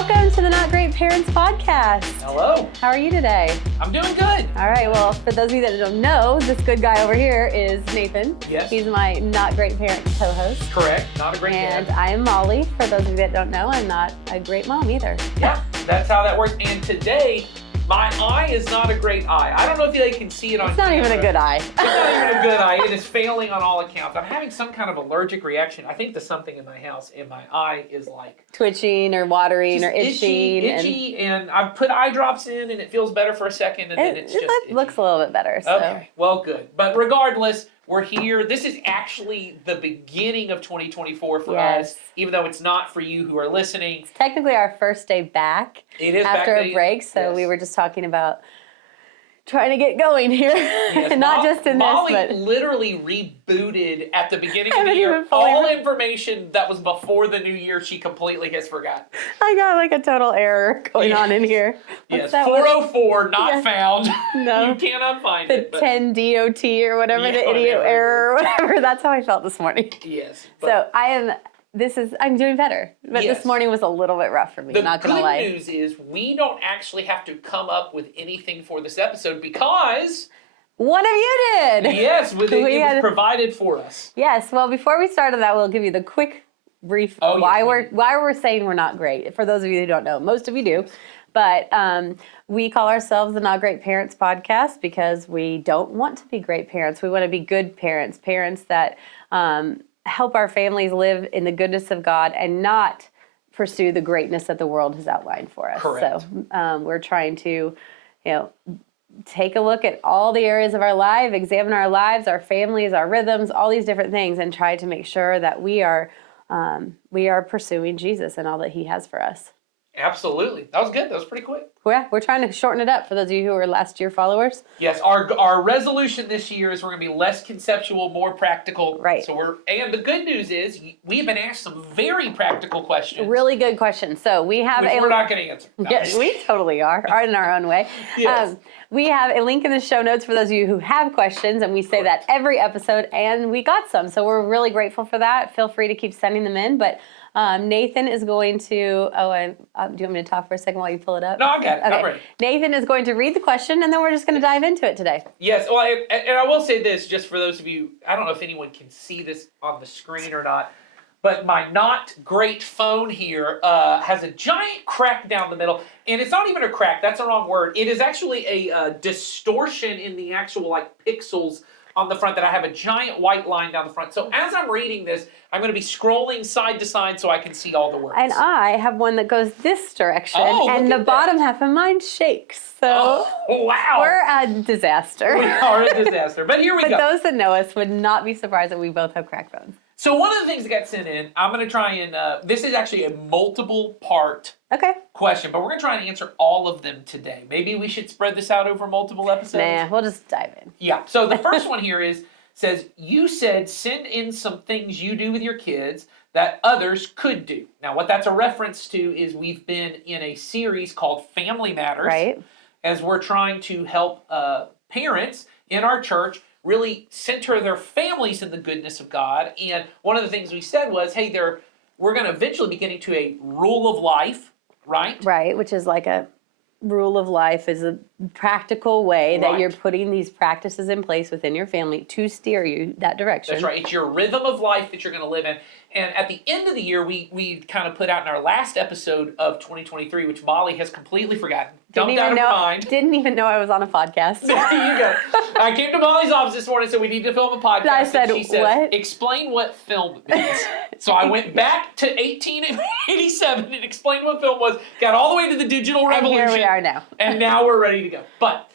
Welcome to the Not Great Parents podcast. Hello. How are you today? I'm doing good. All right, well, for those of you that don't know, this good guy over here is Nathan. Yes. He's my Not Great Parent co-host. Correct. Not a great And dad. I am Molly. For those of you that don't know, I'm not a great mom either. Yeah, that's how that works. And today, my eye is not a great eye. I don't know if they can see it on It's not even a camera. good eye. It's not even a good eye. It is failing on all accounts. I'm having some kind of allergic reaction, I think, to something in my house, and my eye is like Twitching or watering or just itching. itchy, and I've put eye drops in, and it feels better for a second, and then it's just It itchy. looks a little bit better. So. Okay, well, good. But regardless, we're here. This is actually the beginning of 2024 for Yes. us, even though it's not for you who are listening. It's technically our first day back It is after back a break, so yes. we were just talking about trying to get going here. Yes, Not just in Molly this, but literally rebooted at the beginning of the haven't year. even fully All information that was before the new year, she completely has forgot. I got like a total error going on in here. What's Yes, that one? 404, not Yeah. found. No. You cannot find The it. But 10 DOT or whatever, Yeah, the idiot whatever it error or whatever. That's how I felt this morning. yes. So I'm doing better. But Yes. this morning was a little bit rough for me, The not good gonna lie. news is we don't actually have to come up with anything for this episode because, One of you did! yes, it We was had- provided for us. Yes, well, before we started that, we'll give you the quick brief Oh, yes, why please. we're saying we're not great. For those of you who don't know, most of you do. But we call ourselves the Not Great Parents podcast because we don't want to be great parents. We want to be good parents, parents that help our families live in the goodness of God and not pursue the greatness that the world has outlined for us. Correct. So we're trying to, take a look at all the areas of our life, examine our lives, our families, our rhythms, all these different things, and try to make sure that we are pursuing Jesus and all that He has for us. Absolutely. That was good. That was pretty quick. We're trying to shorten it up for those of you who are last year followers. Yes, our resolution this year is we're going to be less conceptual, more practical. Right. And the good news is we've been asked some very practical questions. Really good question. So we have Which we're not going to answer. No, Yes, we totally are in our own way. Yes. We have a link in the show notes for those of you who have questions, and we say that every episode, and we got some. So we're really grateful for that. Feel free to keep sending them in. But Nathan is going to, do you want me to talk for a second while you pull it up? No, I got it. I'm ready. Nathan is going to read the question, and then we're just going to dive into it today. Yes, well, and I will say this, just for those of you, I don't know if anyone can see this on the screen or not, but my not great phone here has a giant crack down the middle, and it's not even a crack, that's the wrong word. It is actually a distortion in the actual pixels on the front that I have a giant white line down the front. So as I'm reading this, I'm going to be scrolling side to side so I can see all the words. And I have one that goes this direction, Oh, and look the at bottom that. half of mine shakes. So Oh, wow. we're a disaster. We are a disaster. But here we But go. those that know us would not be surprised that we both have cracked phones. So one of the things that got sent in, I'm going to try and, this is actually a multiple part Okay. question, but we're going to try and answer all of them today. Maybe we should spread this out over multiple episodes. Nah, we'll just dive in. Yeah. So the first one here says, you said send in some things you do with your kids that others could do. Now, what that's a reference to is we've been in a series called Family Matters. Right. As we're trying to help parents in our church really center their families in the goodness of God. And one of the things we said was, hey, we're going to eventually be getting to a rule of life, right? Right, which is like a rule of life is a practical way that Right. you're putting these practices in place within your family to steer you that direction. That's right. It's your rhythm of life that you're going to live in. And at the end of the year, we kind of put out in our last episode of 2023, which Molly has completely forgotten. Dumped out of her mind. Didn't even know I was on a podcast. There you go. I came to Molly's office this morning and said, we need to film a podcast. I said, and she says, what? explain what film means. So I went back to 1887 and explained what film was, got all the way to the digital And revolution. here we are now. And now we're ready to go. But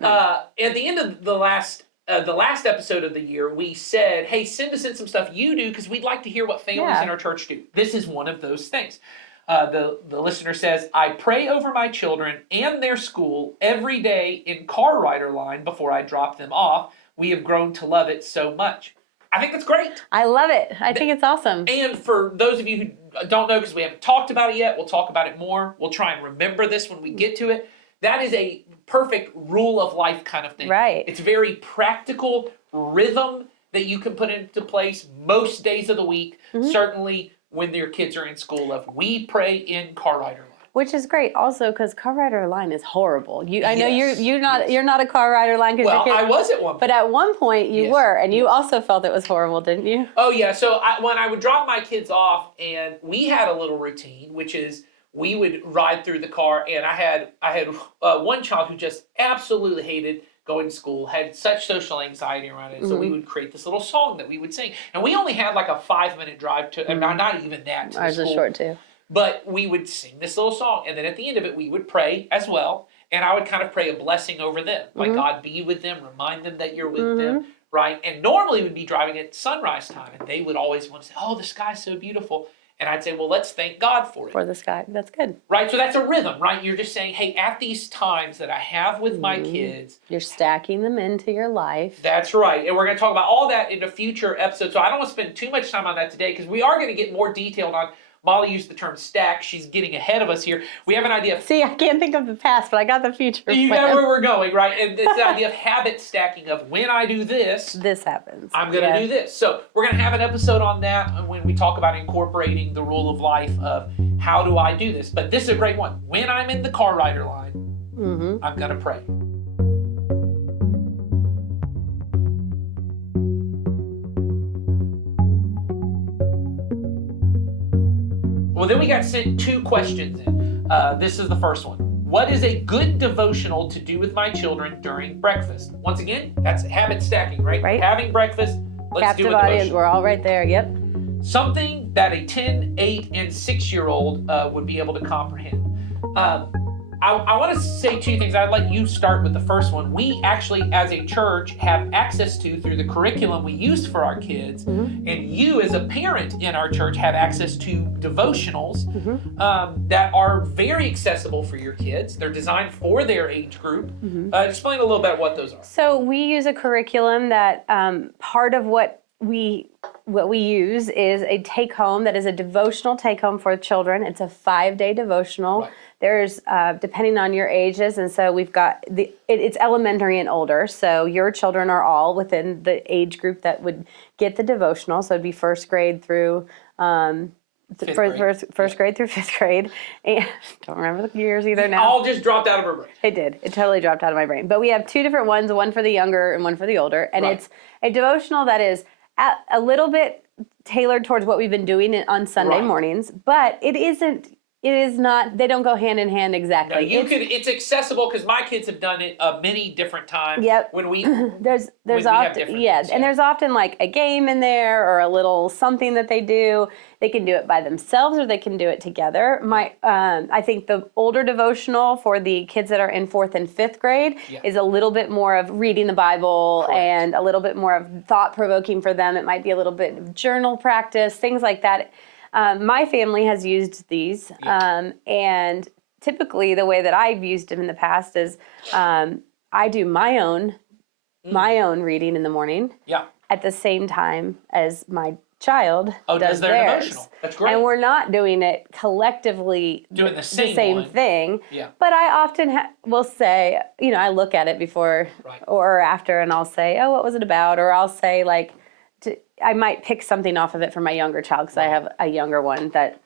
at the end of the last episode of the year, we said, hey, send us in some stuff you do because we'd like to hear what families Yeah. in our church do. This is one of those things. The listener says, I pray over my children and their school every day in car rider line before I drop them off. We have grown to love it so much. I think that's great. I love it. I think it's awesome. And for those of you who don't know, because we haven't talked about it yet, we'll talk about it more. We'll try and remember this when we get to it. That is a perfect rule of life kind of thing. Right. It's very practical rhythm that you can put into place most days of the week, certainly when your kids are in school of we pray in car rider line. Which is great, also because car rider line is horrible. I know Yes, you're not yes. you're not a car rider line because Well, I was at one point. but at one point you Yes, were, and you yes. also felt it was horrible, didn't you? Oh yeah, so when I would drop my kids off, and we had a little routine, which is we would ride through the car, and I had one child who just absolutely hated going to school, had such social anxiety around it, so we would create this little song that we would sing, and we only had like a 5-minute drive to, and not even that to the Ours school. is short too. But we would sing this little song, and then at the end of it, we would pray as well. And I would kind of pray a blessing over them. Like, God be with them, remind them that you're with them, right? And normally we'd be driving at sunrise time, and they would always want to say, oh, the sky's so beautiful. And I'd say, well, let's thank God for it. For the sky. That's good. Right? So that's a rhythm, right? You're just saying, hey, at these times that I have with my kids, You're stacking them into your life. that's right. And we're going to talk about all that in a future episode. So I don't want to spend too much time on that today because we are going to get more detailed on. Molly used the term stack. She's getting ahead of us here. We have an idea of. See, I can't think of the past, but I got the future. You plan. got where we're going, right? And it's the idea of habit stacking of when I do this, This happens. I'm going to do this. So we're going to have an episode on that when we talk about incorporating the rule of life of how do I do this. But this is a great one. When I'm in the car rider line, I'm going to pray. Well, then we got sent 2 questions in. This is the first one. What is a good devotional to do with my children during breakfast? Once again, that's habit stacking, right? Right. Having breakfast, let's Captive do a audience, devotional. we're all right there. Yep. Something that a 10, 8, and 6-year-old would be able to comprehend. I want to say 2 things. I'd like you start with the first one. We actually, as a church, have access to through the curriculum we use for our kids, and you, as a parent in our church, have access to devotionals that are very accessible for your kids. They're designed for their age group. Explain a little bit what those are. So we use a curriculum that part of what we use is a take home that is a devotional take home for children. It's a 5-day devotional. Right. There's depending on your ages, and so we've got it's elementary and older. So your children are all within the age group that would get the devotional. So it'd be first grade through Fifth grade. first grade through 5th grade. And don't remember the years either now. All just dropped out of her brain. It did. It totally dropped out of my brain. But we have 2 different ones, one for the younger and one for the older. And Right. it's a devotional that is a little bit tailored towards what we've been doing on Sunday Right. mornings, but it is not, they don't go hand in hand exactly. Now it's accessible because my kids have done it many different times. Yep. When we There's we have often different yeah, things, and yeah. there's often like a game in there or a little something that they do. They can do it by themselves or they can do it together. I think the older devotional for the kids that are in 4th and 5th grade is a little bit more of reading the Bible and a little bit more of thought provoking for them. It might be a little bit of journal practice, things like that. My family has used these, and typically the way that I've used them in the past is I do my own reading in the morning yeah. at the same time as my child does their theirs. devotional. That's great. And we're not doing it collectively Doing the same one. thing. Yeah. But I often will say, I look at it before Right. or after, and I'll say, oh, what was it about? Or I'll say, like, I might pick something off of it for my younger child because I have a younger one that,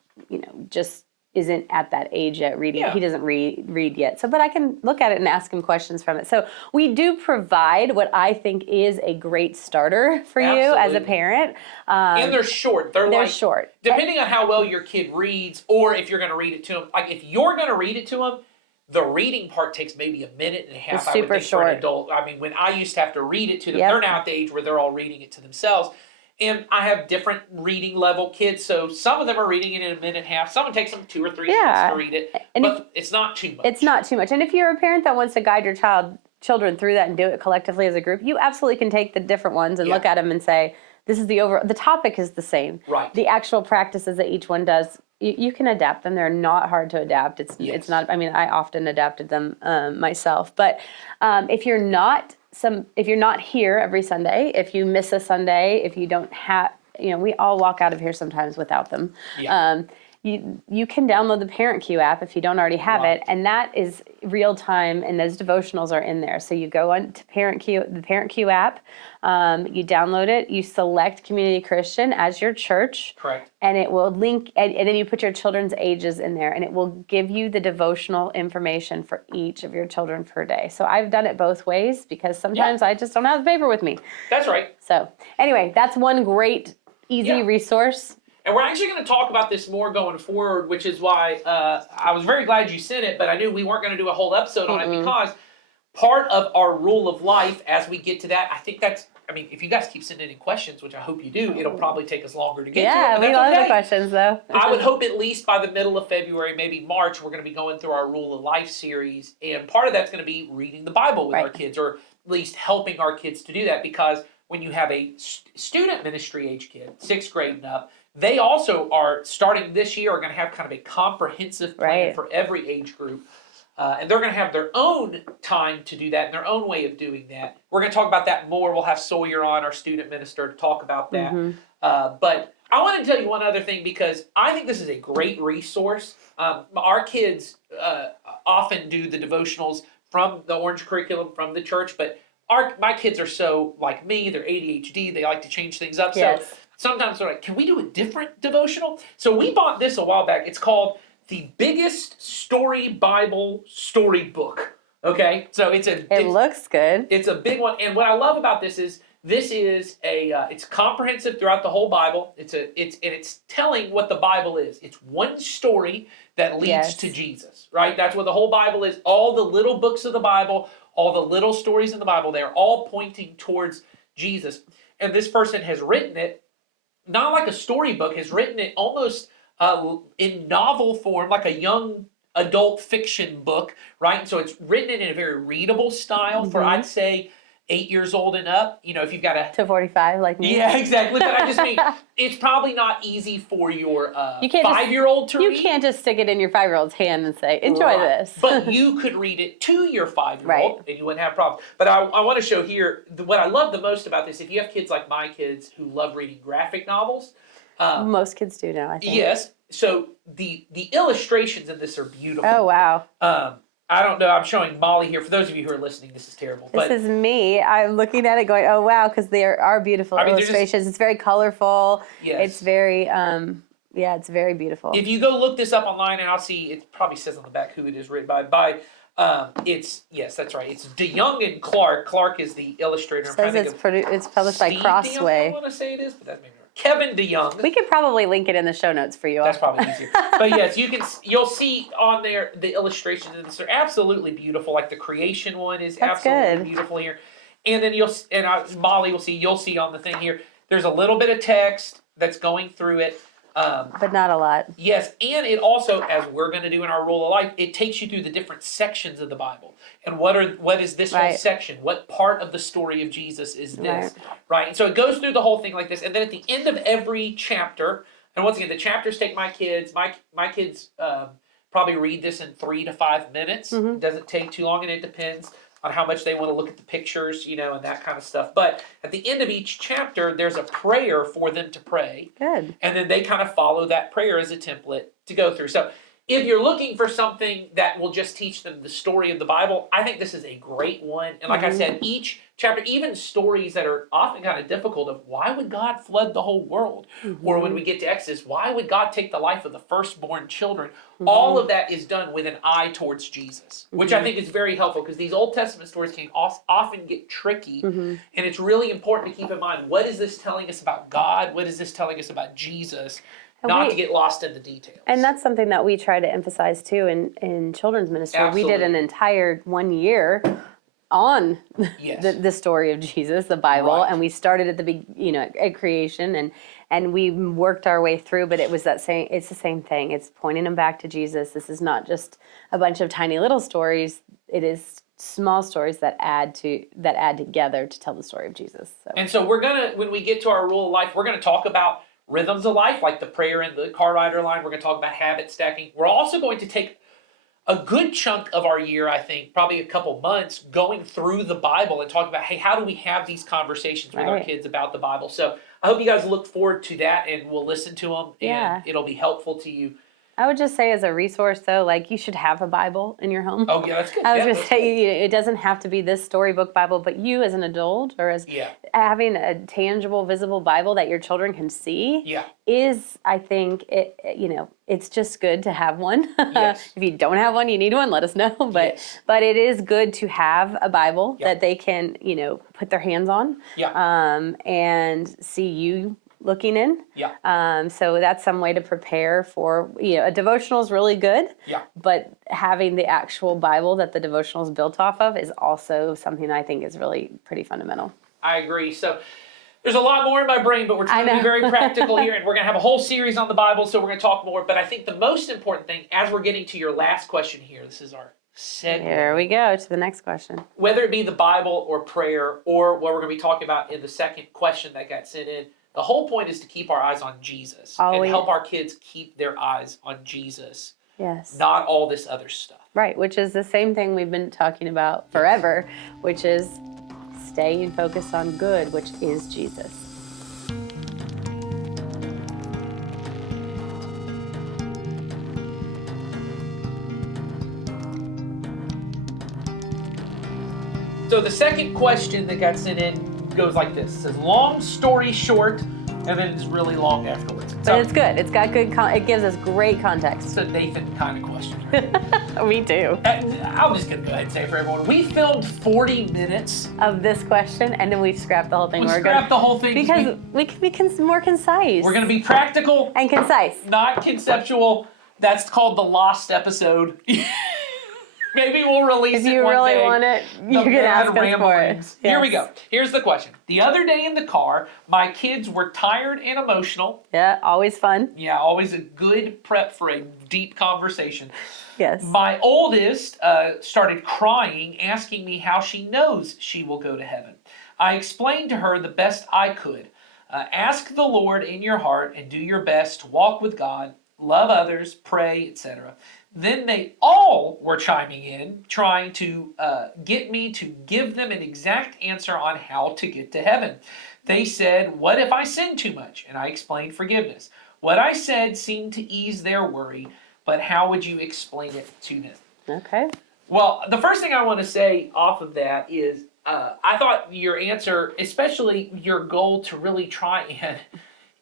just isn't at that age yet reading. Yeah. He doesn't read yet. So, but I can look at it and ask him questions from it. So we do provide what I think is a great starter for you as a Absolutely. parent. And they're short. They're like, short. Depending on how well your kid reads, or if you're going to read it to them. Like if you're going to read it to them, the reading part takes maybe a minute and a half. It's I would super think for an short. adult. I mean, when I used to have to read it to them, Yep. they're now at the age where they're all reading it to themselves. And I have different reading level kids, so some of them are reading it in a minute and a half. Some it takes them 2 or 3 minutes to read it, And but it's not too much. It's not too much. And if you're a parent that wants to guide your children through that and do it collectively as a group, you absolutely can take the different ones and look at them and say, this is the topic is the same. Right. The actual practices that each one does, you can adapt them. They're not hard to adapt. It's not, I often adapted them myself. But if you're not here every Sunday, if you miss a Sunday, if you don't have, we all walk out of here sometimes without them. Yeah. you can download the Parent Cue app if you don't already have Right. it, and that is real time, and those devotionals are in there. So you go on to the Parent Cue app, you download it, you select Community Christian as your church, Correct. and it will link, and then you put your children's ages in there, and it will give you the devotional information for each of your children per day. So I've done it both ways because sometimes I just don't have the paper with me. That's right. So anyway, that's one great, easy Yeah. resource. And we're actually going to talk about this more going forward, which is why I was very glad you sent it, but I knew we weren't going to do a whole episode on it because part of our rule of life, as we get to that, I think that's, I mean, if you guys keep sending in questions, which I hope you do, it'll probably take us longer to get to it. Yeah, but we that's love okay. the questions though. I would hope at least by the middle of February, maybe March, we're going to be going through our Rule of Life series. And part of that's going to be reading the Bible with our Right. kids, or at least helping our kids to do that. Because when you have a student ministry age kid, 6th grade and up, they also are starting this year are going to have kind of a comprehensive plan Right. for every age group. And they're going to have their own time to do that and their own way of doing that. We're going to talk about that more. We'll have Sawyer on, our student minister, to talk about that. But I want to tell you one other thing because I think this is a great resource. Our kids often do the devotionals from the Orange curriculum from the church, but my kids are so like me. They're ADHD. They like to change things up. Yes. So sometimes they're like, "Can we do a different devotional?" So we bought this a while back. It's called The Biggest Story Bible Storybook. Okay, so It looks good. it's a big one, and what I love about this is it's comprehensive throughout the whole Bible. It's telling what the Bible is. It's one story that leads Yes. to Jesus, right? That's what the whole Bible is. All the little books of the Bible, all the little stories in the Bible, they are all pointing towards Jesus. And this person has written it not like a storybook, has written it almost in novel form, like a young adult fiction book, right? And so it's written in a very readable style for, I'd say, 8 years old and up. You know, if you've got a... To 45 like me. Yeah, exactly. But I just mean, it's probably not easy for your You can't just- 5-year-old to You read. can't just stick it in your 5-year-old's hand and say, enjoy Right. this. But you could read it to your 5-year-old Right. and you wouldn't have problems. But I want to show here, what I love the most about this, if you have kids like my kids who love reading graphic novels, Most kids do now, I think. yes, so the illustrations in this are beautiful. Oh, wow. I don't know, I'm showing Molly here. For those of you who are listening, this is terrible. This is me. I'm looking at it going, oh, wow, because there are beautiful I mean, they're just- illustrations. It's very colorful. Yes. It's very, it's very beautiful. If you go look this up online, and I'll see, it probably says on the back who it is written by yes, that's right. It's DeYoung and Clark. Clark is the illustrator. It says it's published by Steve DeYoung, I Crossway. want to say it is, but that's maybe wrong. Kevin DeYoung. We could probably link it in the show notes for you. That's probably easier. But yes, you'll see on there the illustrations, and they're absolutely beautiful. Like the creation one is That's absolutely good. beautiful here. And then Molly you'll see on the thing here. There's a little bit of text that's going through it. But not a lot. Yes, and it also, as we're going to do in our Rule of Life, it takes you through the different sections of the Bible. And what is this whole Right. section? What part of the story of Jesus is this? Right. And so it goes through the whole thing like this. And then at the end of every chapter, and once again, the chapters take my kids probably read this in 3 to 5 minutes. It doesn't take too long, and it depends on how much they want to look at the pictures, and that kind of stuff. But at the end of each chapter, there's a prayer for them to pray. Good. And then they kind of follow that prayer as a template to go through. So if you're looking for something that will just teach them the story of the Bible, I think this is a great one. And like I said, each chapter, even stories that are often kind of difficult of why would God flood the whole world? Or when we get to Exodus, why would God take the life of the firstborn children? All of that is done with an eye towards Jesus, which I think is very helpful because these Old Testament stories can often get tricky. And it's really important to keep in mind, what is this telling us about God? What is this telling us about Jesus? Not to get lost in the details. And that's something that we try to emphasize too in children's ministry. Absolutely. We did an entire 1 year on Yes. the story of Jesus, the Bible, Right. and we started at at creation and we worked our way through. But it's the same thing. It's pointing them back to Jesus. This is not just a bunch of tiny little stories. It is small stories that add together to tell the story of Jesus. So. And so when we get to our Rule of Life, we're gonna talk about rhythms of life, like the prayer in the car rider line. We're gonna talk about habit stacking. We're also going to take a good chunk of our year, I think, probably a couple months, going through the Bible and talking about, hey, how do we have these conversations with our Right. kids about the Bible? So I hope you guys look forward to that, and we'll listen to them, Yeah. and it'll be helpful to you. I would just say as a resource, though, like you should have a Bible in your home. Oh, yeah, that's good. I was Yeah, going to that's say, it doesn't have to be this storybook Bible, but you as an adult or as Yeah. having a tangible, visible Bible that your children can see Yeah. is, I think, it's just good to have one. Yes. If you don't have one, you need one, let us know. But Yes. but it is good to have a Bible Yeah. that they can, put their hands on and see you looking in. Yeah. So that's some way to prepare for, a devotional is really good. Yeah. But having the actual Bible that the devotional is built off of is also something I think is really pretty fundamental. I agree. So there's a lot more in my brain, but we're trying to be very practical here, and we're going to have a whole series on the Bible, so we're going to talk more. But I think the most important thing, as we're getting to your last question here, this is our segue. Here we go to the next question. Whether it be the Bible or prayer or what we're going to be talking about in the second question that got sent in, the whole point is to keep our eyes on Jesus and help our kids keep their eyes on Jesus. Yes. Not all this other stuff. Right, which is the same thing we've been talking about forever, which is staying focused on good, which is Jesus. So the second question that got sent in goes like this. It says, long story short, and then it's really long afterwards. But it's good. It's got good, it gives us great context. It's a Nathan kind of question. We do. I'm just going to go ahead and say for everyone, we filmed 40 minutes. Of this question, and then we scrapped the whole thing. We We're scrapped the whole thing. Because we can be more concise. We're going to be practical. And concise. Not conceptual. That's called the lost episode. Maybe we'll release it one day. If you really want it, you can ask us for it. Yes. Here we go. Here's the question. The other day in the car, my kids were tired and emotional. Yeah, always fun. Yeah, always a good prep for a deep conversation. Yes. My oldest started crying, asking me how she knows she will go to heaven. I explained to her the best I could. Ask the Lord in your heart and do your best to walk with God, love others, pray, etc. Then they all were chiming in, trying to get me to give them an exact answer on how to get to heaven. They said, what if I sin too much? And I explained forgiveness. What I said seemed to ease their worry, but how would you explain it to them? Okay. Well, the first thing I want to say off of that is I thought your answer, especially your goal to really try and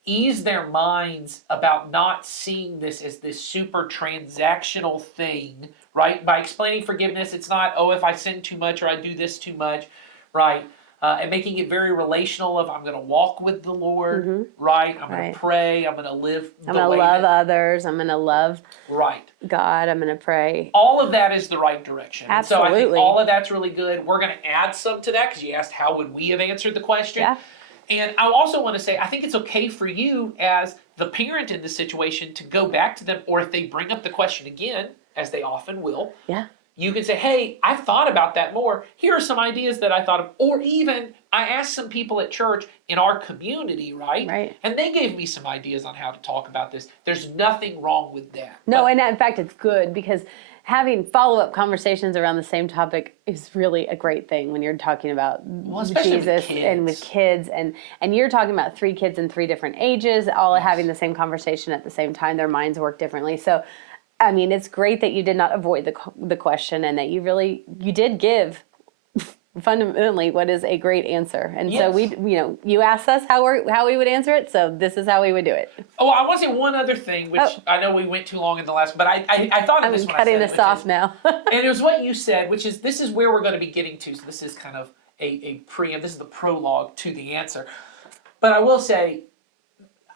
ease their minds about not seeing this as this super transactional thing, right? By explaining forgiveness, it's not, oh, if I sin too much or I do this too much, right? And making it very relational of I'm going to walk with the Lord, right? I'm going to pray. I'm going to live I'm going to love others. I'm going to love God. I'm going to pray. All of that is the right direction. Absolutely. So I think all of that's really good. We're going to add some to that because you asked how would we have answered the question. Yeah. And I also want to say, I think it's okay for you as the parent in this situation to go back to them, or if they bring up the question again, as they often will, you can say, hey, I've thought about that more. Here are some ideas that I thought of. Or even, I asked some people at church in our community, right? And they gave me some ideas on how to talk about this. There's nothing wrong with that. No, and in fact, it's good because having follow-up conversations around the same topic is really a great thing when you're talking about Jesus and with kids. And you're talking about 3 kids in 3 different ages, all having the same conversation at the same time. Their minds work differently. So, I mean, it's great that you did not avoid the question and that you did give fundamentally what is a great answer. And so you asked us how we would answer it, so this is how we would do it. Oh, I want to say one other thing, which I know we went too long in the last, but I thought of this when I said it. I'm cutting this off now. And it was what you said, which is this is where we're going to be getting to. So this is kind of this is the prologue to the answer. But I will say,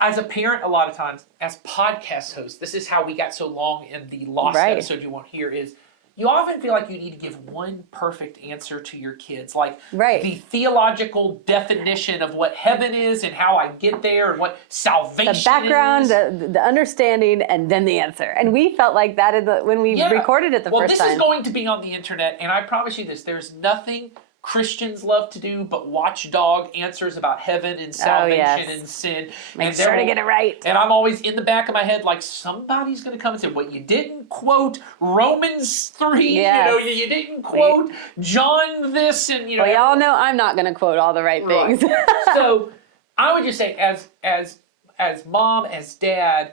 as a parent, a lot of times, as podcast hosts, this is how we got so long in the lost episode you won't hear is, you often feel like you need to give one perfect answer to your kids, like the theological definition of what heaven is and how I get there and what salvation is. The background, the understanding, and then the answer. And we felt like that when we recorded it the first time. Well, this is going to be on the internet, and I promise you this, there's nothing Christians love to do but watchdog answers about heaven and salvation and sin. Make sure to get it right. And I'm always in the back of my head like somebody's going to come and say, well, you didn't quote Romans 3, you didn't quote John this, and Well, y'all know I'm not going to quote all the right things. So I would just say as mom, as dad,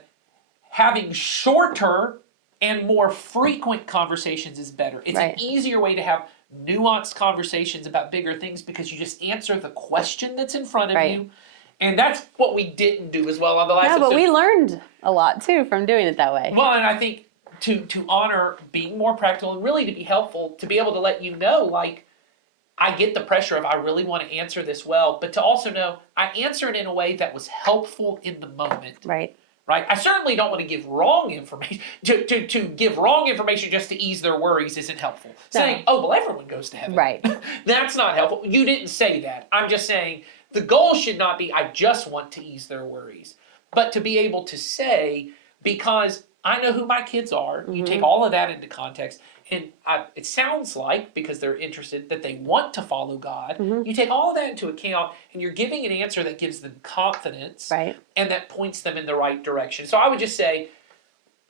having shorter and more frequent conversations is better. It's Right. an easier way to have nuanced conversations about bigger things because you just answer the question that's in front of Right. you. And that's what we didn't do as well on the last No, but episode. we learned a lot too from doing it that way. Well, and I think to honor being more practical and really to be helpful, to be able to let you know, like, I get the pressure of I really want to answer this well, but to also know I answer it in a way that was helpful in the moment. Right. Right? I certainly don't want to give wrong information. To give wrong information just to ease their worries isn't helpful. No. Saying, oh, well, everyone goes to heaven. Right. That's not helpful. You didn't say that. I'm just saying the goal should not be, I just want to ease their worries. But to be able to say, because I know who my kids are, you take all of that into context, and it sounds like, because they're interested, that they want to follow God. You take all of that into account, and you're giving an answer that gives them confidence, Right. and that points them in the right direction. So I would just say,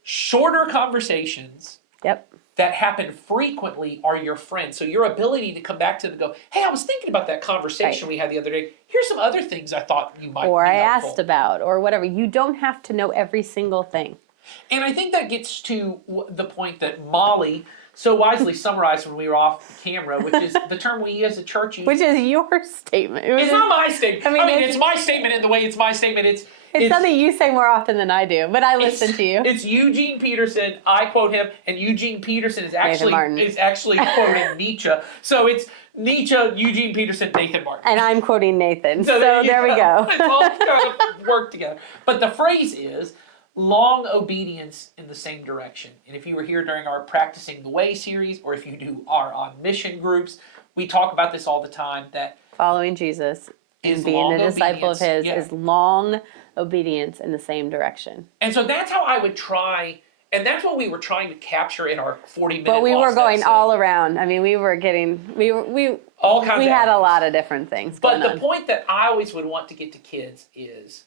shorter conversations Yep. that happen frequently are your friend. So your ability to come back to them and go, hey, I was thinking about that conversation we had the other day. Here's some other things I thought you might Or be I helpful. asked about, or whatever. You don't have to know every single thing. And I think that gets to the point that Molly so wisely summarized when we were off camera, which is the term we as a church use. Which is your statement. It's not my statement. I mean, it's my statement in the way it's my statement. It's something you say more often than I do, but I listen to you. It's Eugene Peterson. I quote him, and Eugene Peterson is actually quoting Nietzsche. So it's Nietzsche, Eugene Peterson, Nathan Martin. And I'm quoting Nathan. So there there we go. It's all kind of work together. But the phrase is long obedience in the same direction. And if you were here during our Practicing the Way series, or if you do our On Mission groups, we talk about this all the time, that Following Jesus is and being long a disciple of obedience. his is long obedience in the same direction. And so that's how I would try, and that's what we were trying to capture in our 40-minute But we were lost going episode. all around. I mean, we were getting, we All kinds we of had a avenues. lot of different things But going the on. point that I always would want to get to kids is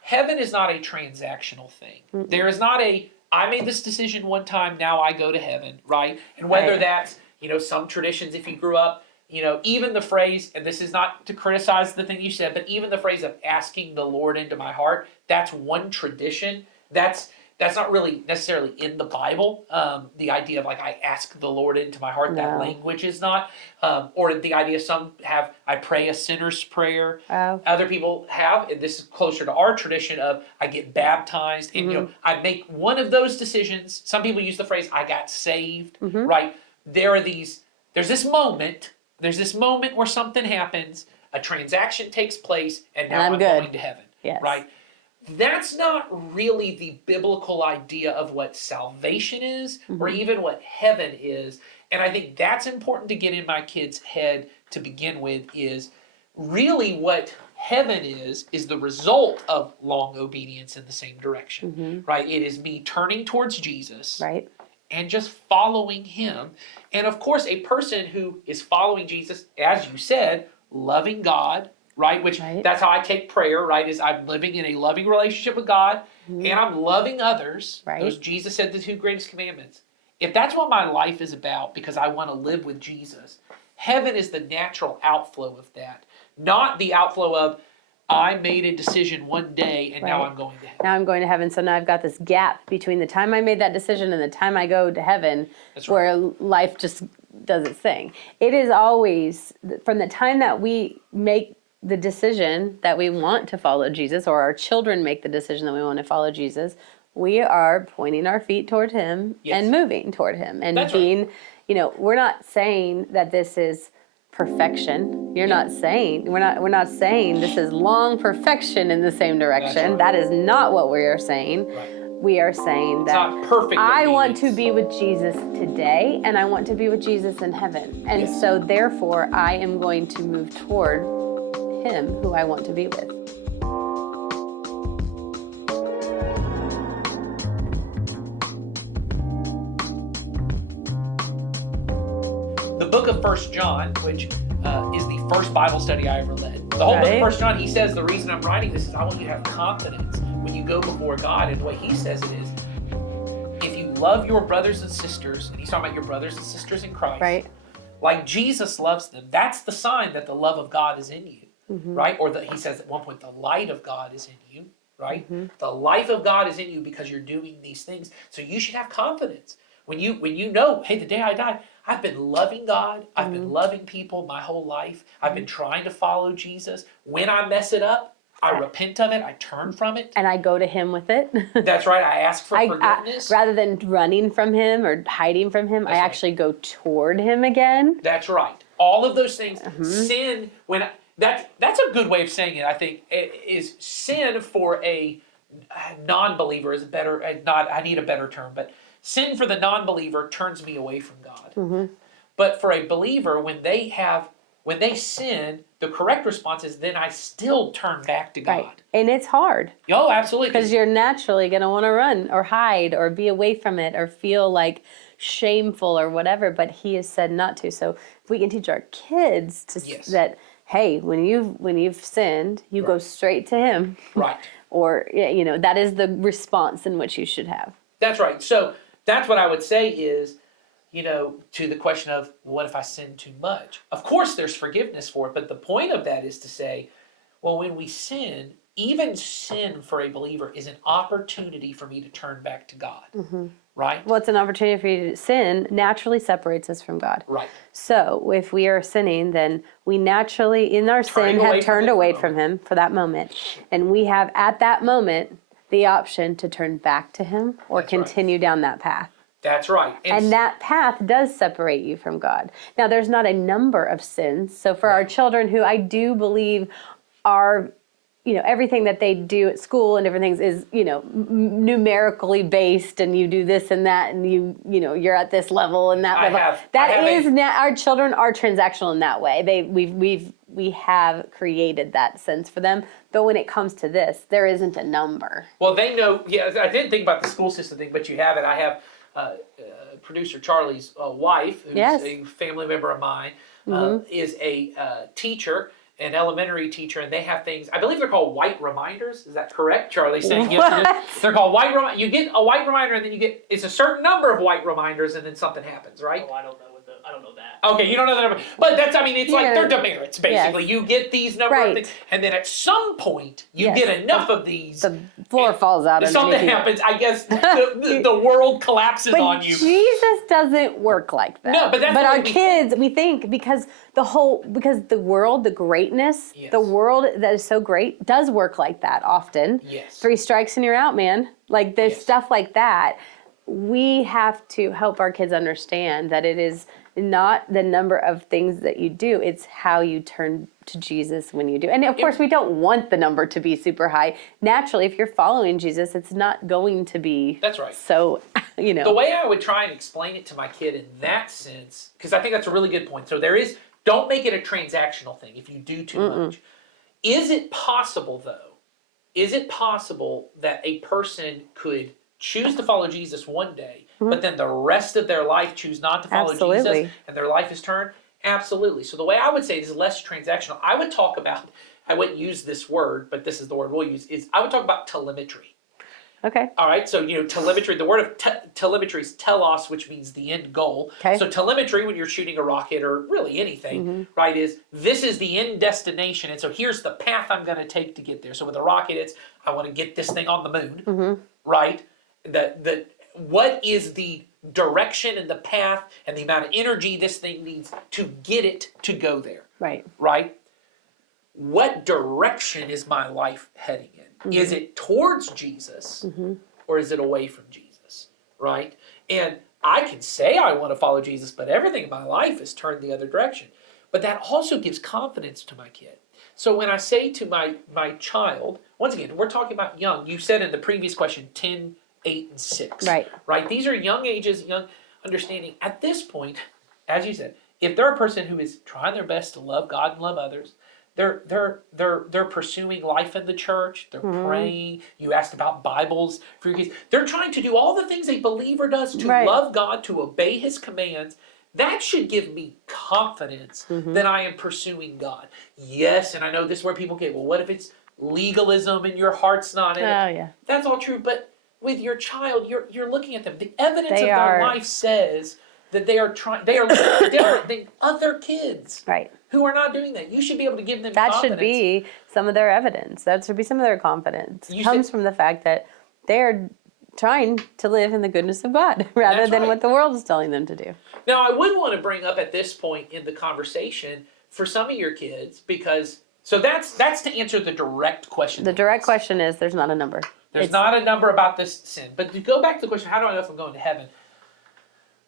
heaven is not a transactional thing. There is not a, I made this decision one time, now I go to heaven, right? And whether Right. that's, some traditions, if you grew up, even the phrase, and this is not to criticize the thing you said, but even the phrase of asking the Lord into my heart, that's one tradition. That's not really necessarily in the Bible. The idea of like, I ask the Lord into my heart, that No. language is not. Or the idea some have, I pray a sinner's prayer. Oh. Other people have, and this is closer to our tradition of, I get baptized, and I make one of those decisions. Some people use the phrase, I got saved, right? There's this moment where something happens, a transaction takes place, and now And I'm I'm good. going to heaven, Yes. right? That's not really the biblical idea of what salvation is, or even what heaven is. And I think that's important to get in my kid's head to begin with, is really what heaven is the result of long obedience in the same direction, right? It is me turning towards Jesus, Right. and just following him. And of course, a person who is following Jesus, as you said, loving God, right? Which Right. that's how I take prayer, right? Is I'm living in a loving relationship with God, and I'm loving others. Right. Those Jesus said the 2 greatest commandments. If that's what my life is about, because I want to live with Jesus, heaven is the natural outflow of that. Not the outflow of, I made a decision one day and now Right. I'm going to heaven. Now I'm going to heaven, so now I've got this gap between the time I made that decision and the time I go to heaven, That's where life just does its thing. It is always, from the time that we make the decision that we want to follow Jesus, or our children make the decision that we want to follow Jesus, we are pointing our feet toward him Yes. and moving toward him and That's right. being, we're not saying that this is perfection. We're not saying this is long perfection in the same direction. right. That is not what we are saying. Right. We are saying It's that not perfect I want to obedience. be with Jesus today, and I want to be with Jesus in heaven. And Yes. so therefore I am going to move toward him who I want to be with. The book of 1 John, which is the first Bible study I ever led. The whole book of Right. 1 John, he says the reason I'm writing this is I want you to have confidence when you go before God. And the way he says it is, if you love your brothers and sisters, and he's talking about your brothers and sisters in Christ, Right? like Jesus loves them, that's the sign that the love of God is in you, right? Or that he says at one point, the light of God is in you, right? The life of God is in you because you're doing these things. So you should have confidence. When you know, hey, the day I die, I've been loving God, I've been loving people my whole life, I've been trying to follow Jesus. When I mess it up, I repent of it, I turn from it. And I go to him with it. That's right, I ask for forgiveness. Rather than running from him or hiding from him, I actually go toward him again. That's right. All of those things, sin, that's a good way of saying it, I think, is sin for a non-believer is better, I need a better term, but sin for the non-believer turns me away from God. But for a believer, when they sin, the correct response is then I still turn back to God. Right. And it's hard. Oh, absolutely. Because you're naturally going to want to run or hide or be away from it or feel like shameful or whatever, but he has said not to. So if we can teach our kids that, hey, when you've sinned, you go straight to him. Right. Or, that is the response in which you should have. That's right. So that's what I would say is, to the question of what if I sin too much? Of course there's forgiveness for it, but the point of that is to say, well, when we sin, even sin for a believer is an opportunity for me to turn back to God. Right? Well, it's an opportunity for you to sin naturally separates us from God. Right. So if we are sinning, then we naturally, in our sin, have turned away from him for that moment. And we have, at that moment, the option to turn back to him or continue down that path. That's right. And that path does separate you from God. Now, there's not a number of sins. So for our children who I do believe are, everything that they do at school and different things is, numerically based, and you do this and that, and you're at this level and that level. Our children are transactional in that way. We have created that sense for them. But when it comes to this, there isn't a number. Well, they know. Yeah, I didn't think about the school system thing, but you have it. I have producer Charlie's wife, who's a family member of mine, is a teacher, an elementary teacher, and they have things, I believe they're called white reminders. Is that correct? Charlie's saying yes. They're called white reminders. You get a white reminder, and then it's a certain number of white reminders, and then something happens, right? Oh, I don't know that. Okay, you don't know the number. But it's like they're demerits, basically. Yes. You get these number of things, and then at some point, you get enough of these. The floor falls out. Something happens. I guess the world collapses on you. Jesus doesn't work like that. No, but our kids, we think, because the world, the greatness, the world that is so great does work like that often. Yes. 3 strikes and you're out, man. Like there's stuff like that. We have to help our kids understand that it is not the number of things that you do, it's how you turn to Jesus when you do. And of course, we don't want the number to be super high. Naturally, if you're following Jesus, it's not going to be so, The way I would try and explain it to my kid in that sense, because I think that's a really good point. So don't make it a transactional thing if you do too much. Is it possible, though, that a person could choose to follow Jesus one day, but then the rest of their life choose not to follow Jesus, and their life is turned? Absolutely. So the way I would say it is less transactional. I wouldn't use this word, but this is the word we'll use, I would talk about telemetry. Okay. All right, so telemetry, the word of telemetry is telos, which means the end goal. Okay. So telemetry, when you're shooting a rocket or really anything, right, is this is the end destination, and so here's the path I'm going to take to get there. So with a rocket, it's I want to get this thing on the moon, right? What is the direction and the path and the amount of energy this thing needs to get it to go there? Right. Right? What direction is my life heading in? Is it towards Jesus or is it away from Jesus? Right? And I can say I want to follow Jesus, but everything in my life is turned the other direction. But that also gives confidence to my kid. So when I say to my child, once again, we're talking about young. You said in the previous question, 10, 8, and 6. Right? These are young ages, young understanding. At this point, as you said, if they're a person who is trying their best to love God and love others, they're pursuing life in the church. They're praying. You asked about Bibles for your kids. They're trying to do all the things a believer does to love God, to obey His commands. That should give me confidence that I am pursuing God. Yes, and I know this is where people get, well, what if it's legalism and your heart's not in it? Oh, yeah. That's all true, but with your child, you're looking at them. The evidence of their life says that they are than other kids Right. who are not doing that. You should be able to give them That confidence. should be some of their evidence. That should be some of their confidence. You Comes said- from the fact that they're trying to live in the goodness of God rather That's than right. what the world is telling them to do. Now, I would want to bring up at this point in the conversation for some of your kids, because so that's to answer the direct question. The direct question is there's not a number. There's It's- not a number about this sin. But to go back to the question, how do I know if I'm going to heaven?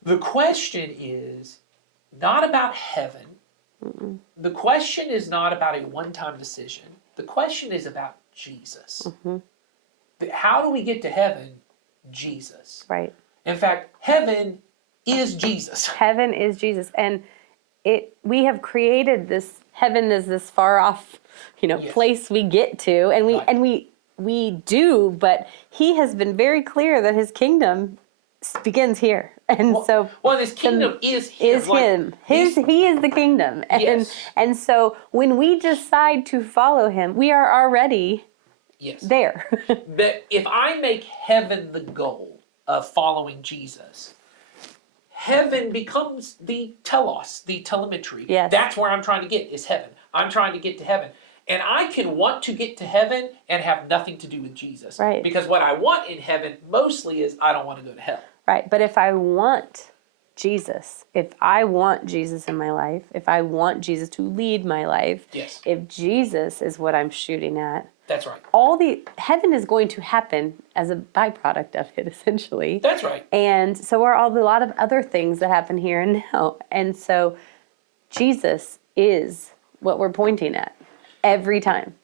The question is not about heaven. The question is not about a one-time decision. The question is about Jesus. How do we get to heaven? Jesus. Right. In fact, heaven is Jesus. Heaven is Jesus. And we have created this heaven is this far off, Yes. place we get to. And Right. we do, but he has been very clear that his kingdom begins here. And Well, his kingdom is here. is him. He is the kingdom. And Yes. and so when we decide to follow him, we are already Yes. there. That if I make heaven the goal of following Jesus, heaven becomes the telos, the telemetry. Yes. That's where I'm trying to get, is heaven. I'm trying to get to heaven. And I can want to get to heaven and have nothing to do with Jesus. Right. Because what I want in heaven mostly is I don't want to go to hell. Right. But if I want Jesus, if I want Jesus in my life, if I want Jesus to lead my life, Yes. if Jesus is what I'm shooting at, That's right. heaven is going to happen as a byproduct of it, essentially. That's right. And so are a lot of other things that happen here and now. And so Jesus is what we're pointing at every time.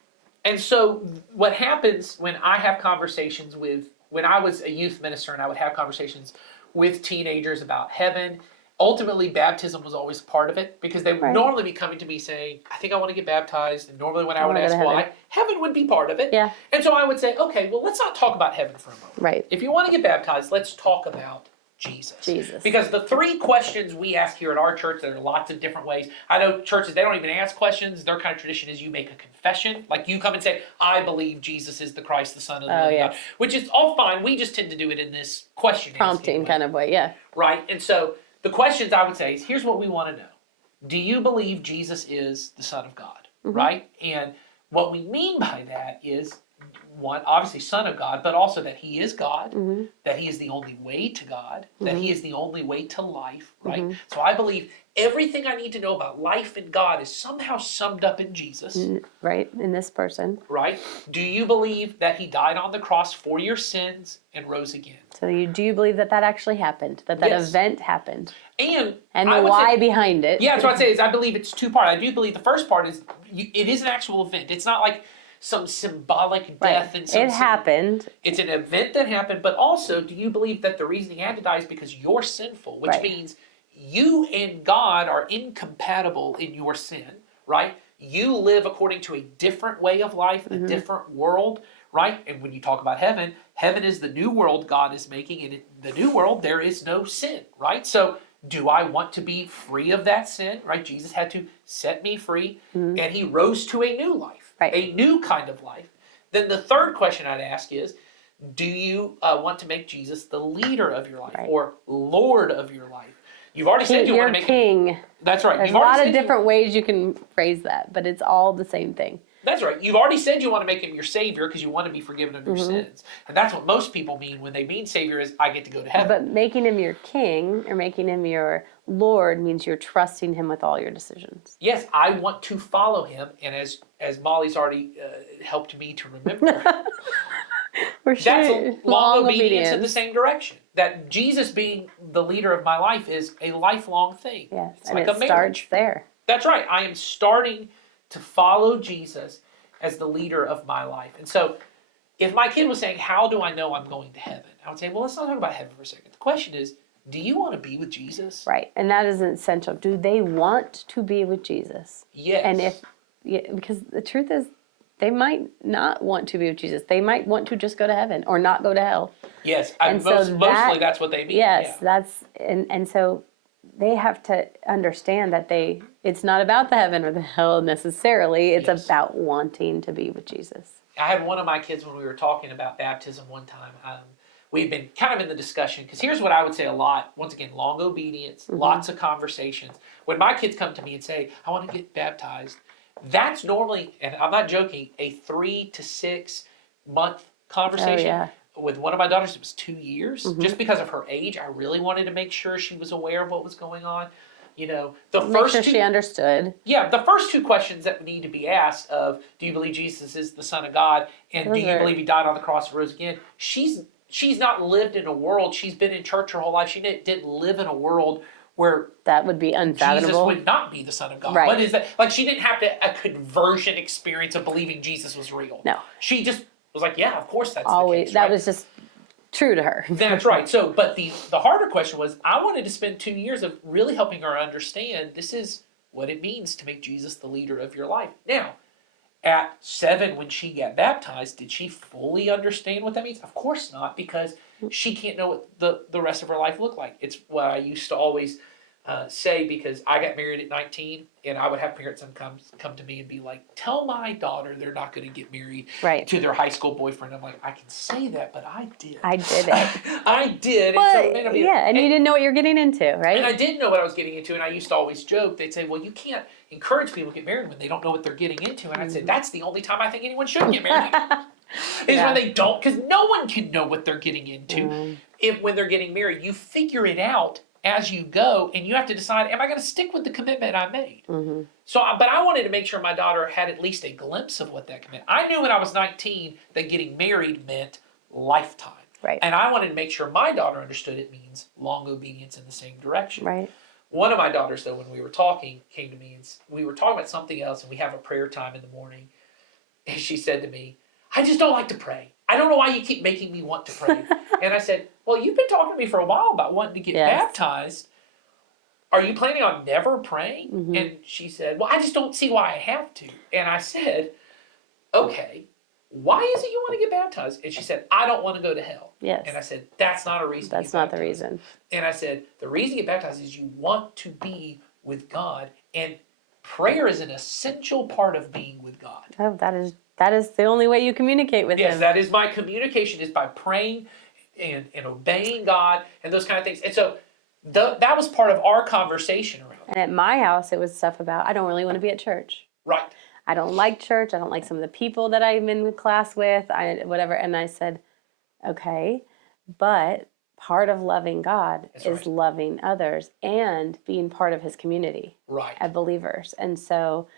And so what happens when I have conversations when I was a youth minister and I would have conversations with teenagers about heaven, ultimately baptism was always part of it, because they would Right. normally be coming to me saying, I think I want to get baptized. And normally when I would wanna go ask to why, heaven would be part of it. Yeah. And so I would say, okay, well, let's not talk about heaven for a moment. Right. If you want to get baptized, let's talk about Jesus. Jesus. Because the three questions we ask here at our church, there are lots of different ways. I know churches, they don't even ask questions. Their kind of tradition is you make a confession. Like you come and say, I believe Jesus is the Christ, the Son of the living yes. God. Which is all fine. We just tend to do it in this question Prompting kind of way, yeah. Right? And so the questions I would say is, here's what we want to know. Do you believe Jesus is the Son of God? Right? And what we mean by that is, one, obviously Son of God, but also that he is God, that he is the only way to God, that he is the only way to life, right? So I believe everything I need to know about life and God is somehow summed up in Jesus, Right, in this person. right? Do you believe that he died on the cross for your sins and rose again? So do you believe that actually happened? That Yes. event happened? And And I the would why say, behind it? yeah, that's what I'd say is I believe it's two part. I do believe the first part is it is an actual event. It's not like some symbolic death and some It happened. It's an event that happened, but also, do you believe that the reason he had to die is because you're sinful, which Right. means you and God are incompatible in your sin, right? You live according to a different way of life, a different world, right? And when you talk about heaven, heaven is the new world God is making, and in the new world there is no sin, right? So do I want to be free of that sin, right? Jesus had to set me free, and he rose to a new life, Right. a new kind of life. Then the third question I'd ask is, do you want to make Jesus the leader of your life, Right. or Lord of your life? You've already said you You're want to make king. That's right. There's You've a lot already of said different ways you can phrase that, but it's all the same thing. That's right. You've already said you want to make him your savior because you want to be forgiven of your sins, and that's what most people mean when they mean savior is I get to go to heaven. But making him your king or making him your Lord means you're trusting him with all your decisions. Yes, I want to follow him, and as Molly's already helped me to remember, For that's sure. a long obedience in the same direction. That Jesus being the leader of my life is a lifelong thing. Yes, It's and like it a marriage. starts there. That's right. I am starting to follow Jesus as the leader of my life. And so if my kid was saying, how do I know I'm going to heaven? I would say, well, let's not talk about heaven for a second. The question is, do you want to be with Jesus? Right, and that is essential. Do they want to be with Jesus? Yes. And because the truth is, they might not want to be with Jesus. They might want to just go to heaven or not go to hell. Yes, And so mostly that's what they mean. Yes, Yeah. and so they have to understand that it's not about the heaven or the hell necessarily. It's Yes. about wanting to be with Jesus. I had one of my kids when we were talking about baptism one time. we've been kind of in the discussion, because here's what I would say a lot. Once again, long obedience, lots of conversations. When my kids come to me and say, I want to get baptized, that's normally, and I'm not joking, a 3 to 6 month conversation. yeah. With one of my daughters, it was 2 years. Just because of her age, I really wanted to make sure she was aware of what was going on. You know, the Make first sure two, she understood. yeah, the first 2 questions that need to be asked of, do you believe Jesus is the Son of God, and do Those you are- believe He died on the cross and rose again? She's not lived in a world. She's been in church her whole life. She didn't live in a world where That would be Jesus unfathomable. would not be the Son of God. Right. What is that? Like, she didn't have a conversion experience of believing Jesus was real. No. She just was like, yeah, of course that's Always, the case. that right? was just true to her. That's right. So, but the harder question was, I wanted to spend 2 years of really helping her understand this is what it means to make Jesus the leader of your life. Now, at 7, when she got baptized, did she fully understand what that means? Of course not, because she can't know what the rest of her life looked like. It's what I used to always say, because I got married at 19, and I would have parents come to me and be like, tell my daughter they're not going to get married Right. to their high school boyfriend. I'm like, I can say that, but I did. I did it. I did. Well, and so, man, I mean, yeah, and you didn't know what you're getting into, right? and I didn't know what I was getting into, and I used to always joke. They'd say, well, you can't encourage people to get married when they don't know what they're getting into. And I'd say, that's the only time I think anyone should get married, is Yeah. when they don't, because no one can know what they're getting into. When they're getting married, you figure it out as you go, and you have to decide, am I going to stick with the commitment I made? So, but I wanted to make sure my daughter had at least a glimpse of what that commitment. I knew when I was 19 that getting married meant lifetime. Right. And I wanted to make sure my daughter understood it means long obedience in the same direction. Right. One of my daughters, though, when we were talking, came to me and we were talking about something else, and we have a prayer time in the morning. And she said to me, I just don't like to pray. I don't know why you keep making me want to pray. And I said, well, you've been talking to me for a while about wanting to get Yes. baptized. Are you planning on never praying? And she said, well, I just don't see why I have to. And I said, okay, why is it you want to get baptized? And she said, I don't want to go to hell. Yes. And I said, that's not a reason. That's to get not the baptized." reason. And I said, the reason to get baptized is you want to be with God, and prayer is an essential part of being with God. Oh, that is the only way you communicate with Yes, him. that is my communication, is by praying and obeying God and those kind of things. And so that was part of our conversation around it. And at my house, it was stuff about, I don't really want to be at church. Right. I don't like church. I don't like some of the people that I'm in class with. Whatever. And I said, okay, but part of loving God That's is right. loving others and being part of his community Right. of believers. And so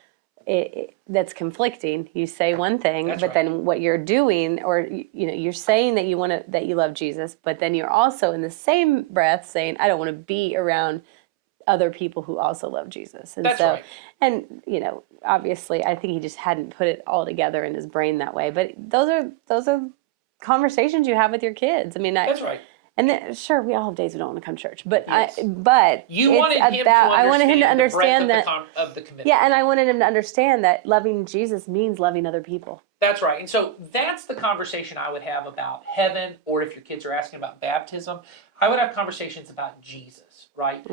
that's conflicting. You say one thing, That's but right. then what you're doing, or you're saying that that you love Jesus, but then you're also in the same breath saying, I don't want to be around other people who also love Jesus. And That's so, right. and obviously, I think he just hadn't put it all together in his brain that way. But those are conversations you have with your kids. I mean, That's right. And then, sure, we all have days we don't want to come to church, but Yes. you You wanted him to I wanted him to understand the breadth that. of the commitment. Yeah, and I wanted him to understand that loving Jesus means loving other people. That's right. And so that's the conversation I would have about heaven, or if your kids are asking about baptism, I would have conversations about Jesus, right?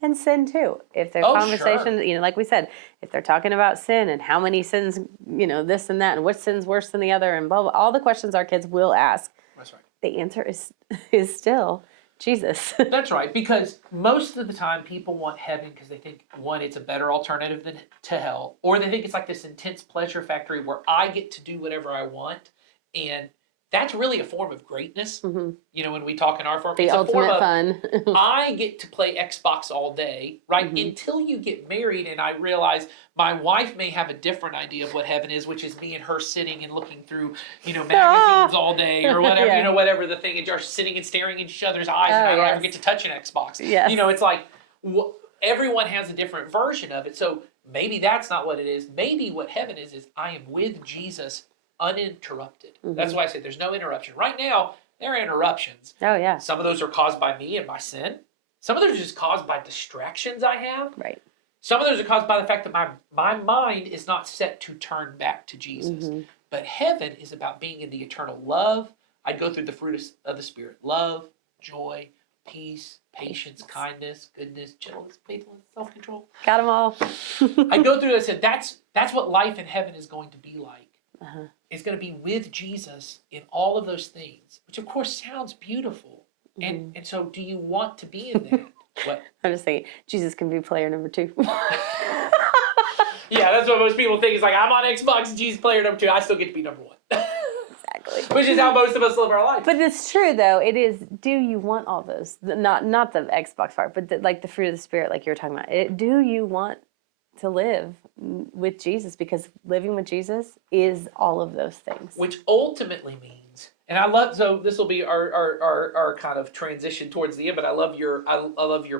And sin too. If there's Oh, conversation, sure. like we said, if they're talking about sin and how many sins, this and that, and what sin's worse than the other, and blah blah, all the questions our kids will ask, That's right. the answer is still Jesus. That's right, because most of the time people want heaven because they think, one, it's a better alternative to hell, or they think it's like this intense pleasure factory where I get to do whatever I want, and that's really a form of greatness. When we talk in our form, The it's a form ultimate of fun. I get to play Xbox all day, right? Until you get married, and I realize my wife may have a different idea of what heaven is, which is me and her sitting and looking through, magazines all day or whatever, Yeah. Whatever the thing is, just sitting and staring in each other's eyes, and I don't ever get to touch an Xbox. Yes. It's like everyone has a different version of it. So maybe that's not what it is. Maybe what heaven is I am with Jesus uninterrupted. That's why I say there's no interruption. Right now, there are interruptions. Oh yeah. Some of those are caused by me and my sin. Some of those are just caused by distractions I have. Right. Some of those are caused by the fact that my mind is not set to turn back to Jesus. But heaven is about being in the eternal love. I'd go through the fruit of the Spirit: love, joy, peace, patience, kindness, goodness, gentleness, faithfulness, self-control. Got them all. I go through this, and that's what life in heaven is going to be like. is going to be with Jesus in all of those things, which of course sounds beautiful. And so do you want to be in that? What? I'm just saying, Jesus can be player number 2. Yeah, that's what most people think. It's like, I'm on Xbox, Jesus player number 2. I still get to be number 1. Exactly. Which is how most of us live our life. But it's true, though. It is, do you want all those? Not the Xbox part, but like the fruit of the Spirit, like you were talking about. Do you want to live with Jesus? Because living with Jesus is all of those things. Which ultimately means, and I love, so this will be our kind of transition towards the end, but I love your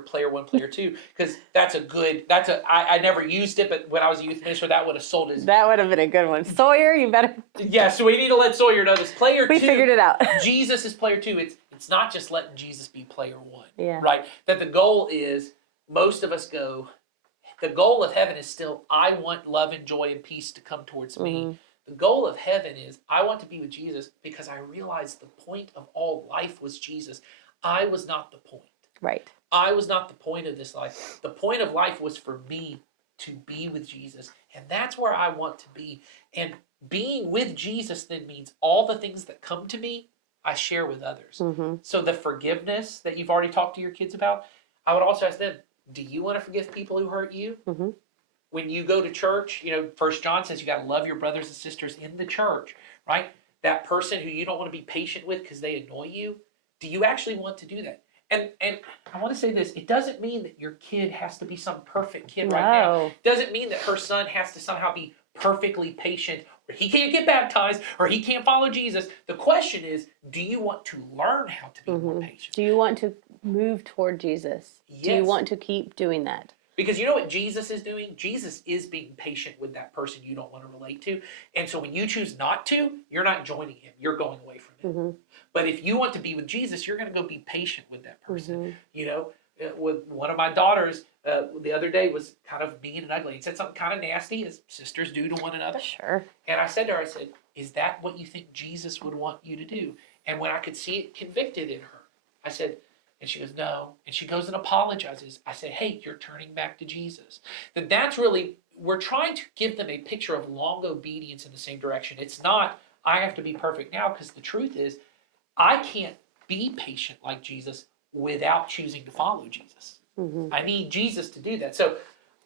player 1, player 2, because I never used it, but when I was a youth minister, that would have sold as. That would have been a good one. Sawyer, you better. Yeah, so we need to let Sawyer know this. Player 2. We figured it out. Jesus is player 2. It's not just letting Jesus be player 1. Yeah. Right? That the goal is, most of us go, the goal of heaven is still, I want love and joy and peace to come towards me. The goal of heaven is, I want to be with Jesus because I realized the point of all life was Jesus. I was not the point. Right. I was not the point of this life. The point of life was for me to be with Jesus. And that's where I want to be. And being with Jesus then means all the things that come to me, I share with others. So the forgiveness that you've already talked to your kids about, I would also ask them, do you want to forgive people who hurt you? When you go to church, 1 John says you got to love your brothers and sisters in the church, right? That person who you don't want to be patient with because they annoy you, do you actually want to do that? And I want to say this, it doesn't mean that your kid has to be some perfect kid right now. It doesn't mean that her son has to somehow be perfectly patient, or he can't get baptized, or he can't follow Jesus. The question is, do you want to learn how to be more patient? Do you want to move toward Jesus? Yes. Do you want to keep doing that? Because you know what Jesus is doing? Jesus is being patient with that person you don't want to relate to. And so when you choose not to, you're not joining him. You're going away from him. But if you want to be with Jesus, you're going to go be patient with that person. With one of my daughters the other day was kind of mean and ugly. He said something kind of nasty, as sisters do to one another. Sure. And I said to her, is that what you think Jesus would want you to do? And when I could see it convicted in her, I said, and she goes, no. And she goes and apologizes. I say, hey, you're turning back to Jesus. That's really, we're trying to give them a picture of long obedience in the same direction. It's not, I have to be perfect now, because the truth is, I can't be patient like Jesus without choosing to follow Jesus. I need Jesus to do that. So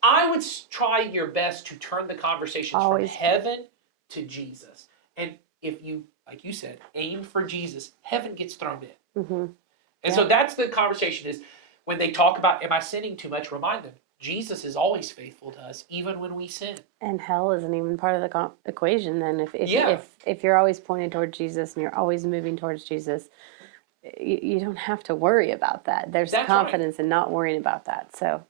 I would try your best to turn the conversations from heaven to Jesus. And if you, like you said, aim for Jesus, heaven gets thrown in. And so that's the conversation, is when they talk about, am I sinning too much, remind them, Jesus is always faithful to us, even when we sin. And hell isn't even part of the equation then. If you're always pointing toward Jesus and you're always moving towards Jesus, you don't have to worry about that. There's confidence in not worrying about that. So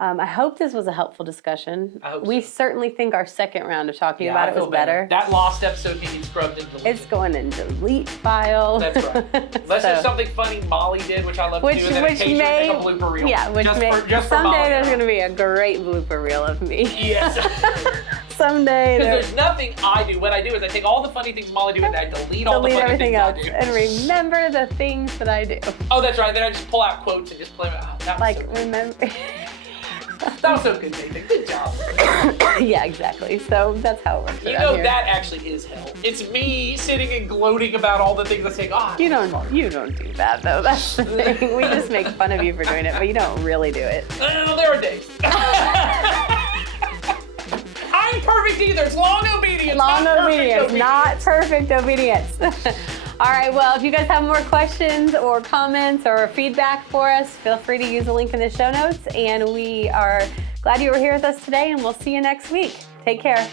I hope this was a helpful discussion. We certainly think our second round of talking about it was better. That lost episode can be scrubbed and deleted. It's going in delete file. That's right. Unless there's something funny Molly did, which I love to do, and then occasionally make a blooper reel. Yeah, someday there's going to be a great blooper reel of me. Yes. Someday. Because there's nothing I do. What I do is I take all the funny things Molly do and I delete all the funny everything things else I do. And remember the things that I do. Oh, that's right. Then I just pull out quotes and just play them out. That was so good. Remember. That was so good, Nathan. Good job. Yeah, exactly. So that's how it works. You know, that actually is hell. It's me sitting and gloating about all the things I say. Oh, you don't do that though. That's the thing. We just make fun of you for doing it, but you don't really do it. Well, there are days. I ain't perfect either. It's long obedience. Not perfect obedience. All right, well, if you guys have more questions or comments or feedback for us, feel free to use the link in the show notes. And we are glad you were here with us today, and we'll see you next week. Take care.